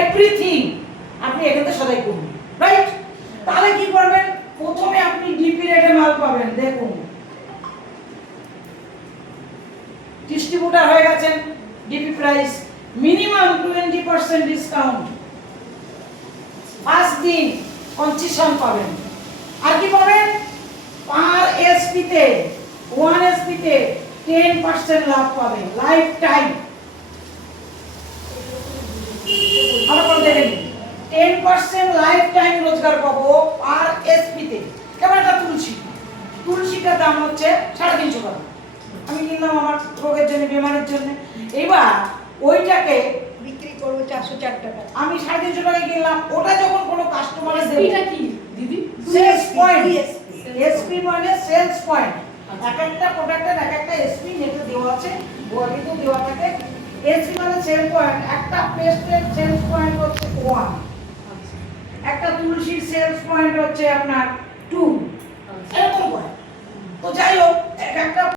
Everything আপনি এখানে সদাই করুন, রাইট? তাহলে কি করবেন? প্রথমে আপনি ডিপি রেটে মাল পাবেন, দেখুন ডিস্ট্রিবিউটর হয়ে গেছেন, DP price minimum 20% discount, first দিন কনসেশন পাবেন। আর কি পাবেন? পার এসপি তে 1 এসপি তে 10% লাভ পাবেন লাইফ টাইম। ভালো করে দেখেন, 10% লাইফ টাইম রোজগার পাবো পার এসপি তে। এবার একটা তুলসীটার দাম হচ্ছে 350 টাকা, আমি কিনলাম আমার রোগের জন্য, বিমারের জন্য। এবার ওইটাকে বিক্রি করবো 404 টাকা, আমি 350 টাকায় কিনলাম। ওটা যখন কোনো কাস্টমারের দেব, এটা কি দিদি? Sales point. SP এসপি মানে সেলস পয়েন্ট। এক একটা প্রোডাক্টের এক একটা এসপি নেটে দেওয়া আছে, বডিতেও দেওয়া থাকে। এসপি মানে সেল পয়েন্ট। একটা পেস্টের সেলস পয়েন্ট হচ্ছে 1, একটা তুলসীর সেলস পয়েন্ট হচ্ছে আপনার 2,